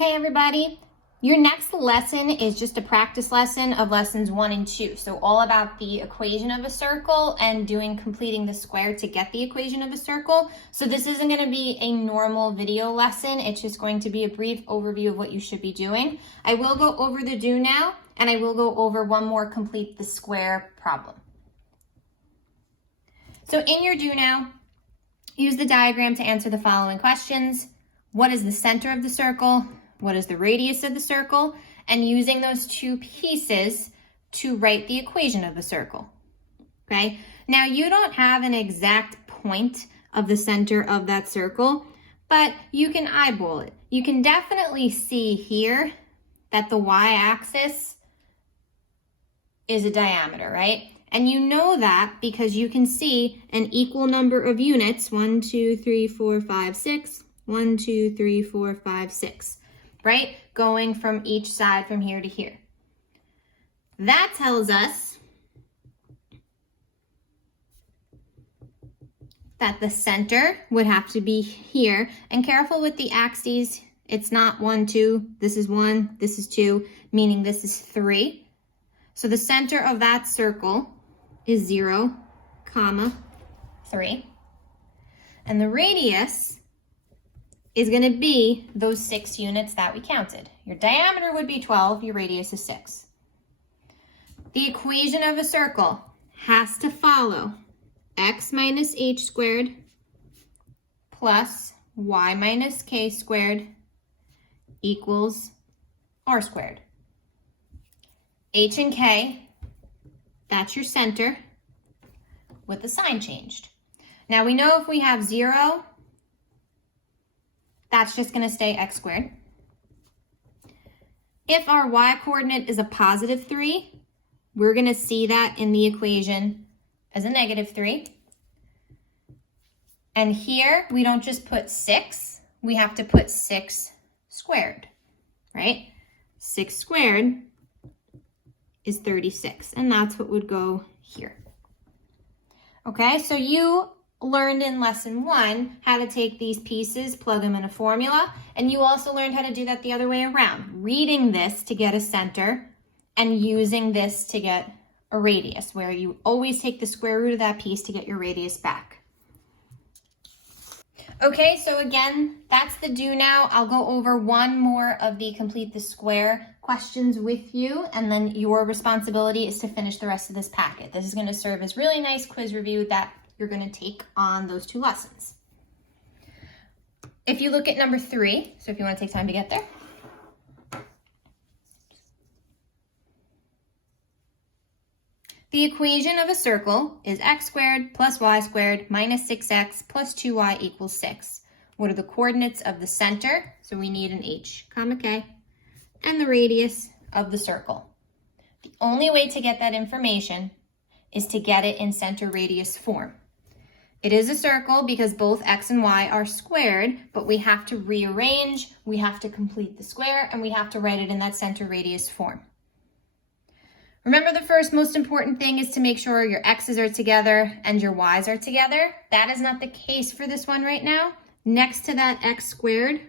Hey everybody, your next lesson is just a practice lesson of lessons 1 and 2. So all about the equation of a circle and completing the square to get the equation of a circle. So this isn't going to be a normal video lesson. It's just going to be a brief overview of what you should be doing. I will go over the do now, and I will go over one more complete the square problem. So in your do now, use the diagram to answer the following questions. What is the center of the circle? What is the radius of the circle? And using those two pieces to write the equation of the circle, okay? Now, you don't have an exact point of the center of that circle, but you can eyeball it. You can definitely see here that the y-axis is a diameter, right? And you know that because you can see an equal number of units, 1, 2, 3, 4, 5, 6, 1, 2, 3, 4, 5, 6. Right? Going from each side from here to here. That tells us that the center would have to be here. And careful with the axes. It's not 1, 2. This is 1. This is 2. Meaning this is 3. So the center of that circle is 0, 3. And the radius is going to be those 6 units that we counted. Your diameter would be 12, your radius is 6. The equation of a circle has to follow x minus h squared plus y minus k squared equals r squared. H and k, that's your center with the sign changed. Now we know if we have 0, that's just going to stay x squared. If our y-coordinate is a positive 3, we're going to see that in the equation as a negative 3. And here, we don't just put 6, we have to put 6 squared, right? 6 squared is 36, and that's what would go here. Okay, so you learned in lesson 1 how to take these pieces, plug them in a formula, and you also learned how to do that the other way around, reading this to get a center and using this to get a radius, where you always take the square root of that piece to get your radius back. Okay, so again, that's the do now. I'll go over one more of the complete the square questions with you, and then your responsibility is to finish the rest of this packet. This is going to serve as really nice quiz review that you're going to take on those 2 lessons. If you look at number 3, so if you want to take time to get there. The equation of a circle is x squared plus y squared minus 6x plus 2y equals 6. What are the coordinates of the center? So we need an h, k, and the radius of the circle. The only way to get that information is to get it in center radius form. It is a circle because both x and y are squared, but we have to rearrange, we have to complete the square, and we have to write it in that center radius form. Remember, the first most important thing is to make sure your x's are together and your y's are together. That is not the case for this one right now. Next to that x squared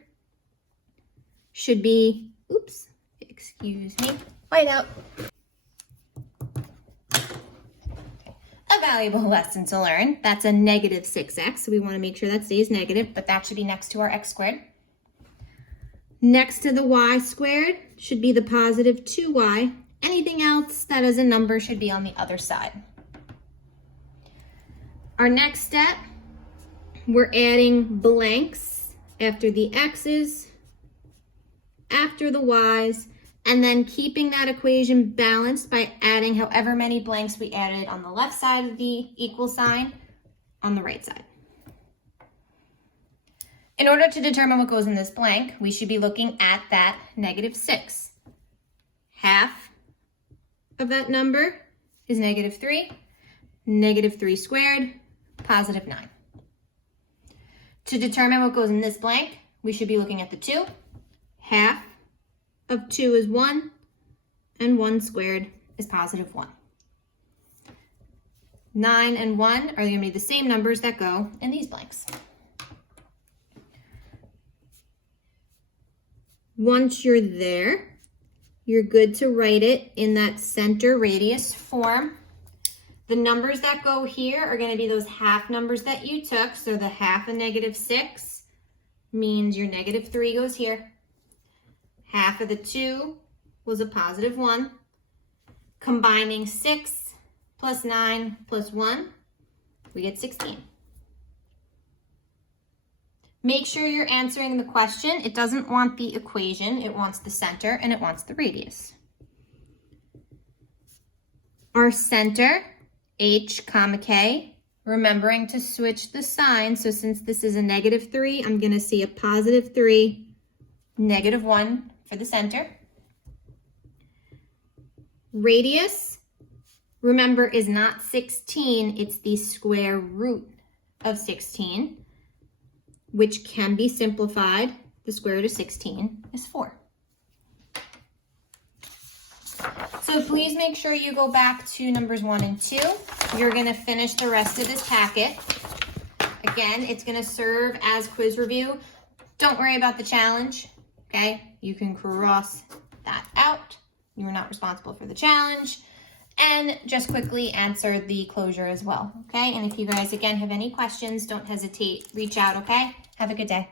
should be, whiteout. A valuable lesson to learn. That's a negative 6x, so we want to make sure that stays negative, but that should be next to our x squared. Next to the y squared should be the positive 2y. Anything else that is a number should be on the other side. Our next step, we're adding blanks after the x's, after the y's, and then keeping that equation balanced by adding however many blanks we added on the left side of the equal sign on the right side. In order to determine what goes in this blank, we should be looking at that negative 6. Half of that number is negative 3. Negative 3 squared, positive 9. To determine what goes in this blank, we should be looking at the 2. Half of 2 is 1, and 1 squared is positive 1. 9 and 1 are going to be the same numbers that go in these blanks. Once you're there, you're good to write it in that center radius form. The numbers that go here are going to be those half numbers that you took. So the half of -6 means your -3 goes here. Half of the 2 was a +1. Combining 6 plus 9 plus 1, we get 16. Make sure you're answering the question. It doesn't want the equation. It wants the center and it wants the radius. Our center, h comma k, remembering to switch the sign. So since this is a -3, I'm going to see a +3, -1 for the center. Radius, remember, is not 16. It's the square root of 16, which can be simplified. The square root of 16 is 4. So please make sure you go back to numbers 1 and 2. You're going to finish the rest of this packet. Again, it's going to serve as quiz review. Don't worry about the challenge, okay? You can cross that out. You are not responsible for the challenge. And just quickly answer the closure as well, okay? And if you guys, again, have any questions, don't hesitate. Reach out, okay? Have a good day.